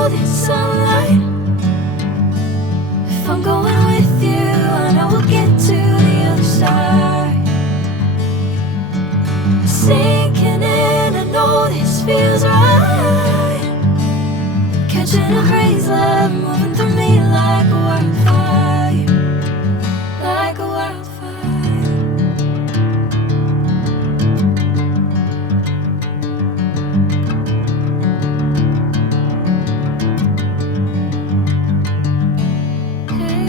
golden sunlight. If I'm going with you, I know we'll get to the other side. Sinking in, I know this feels right.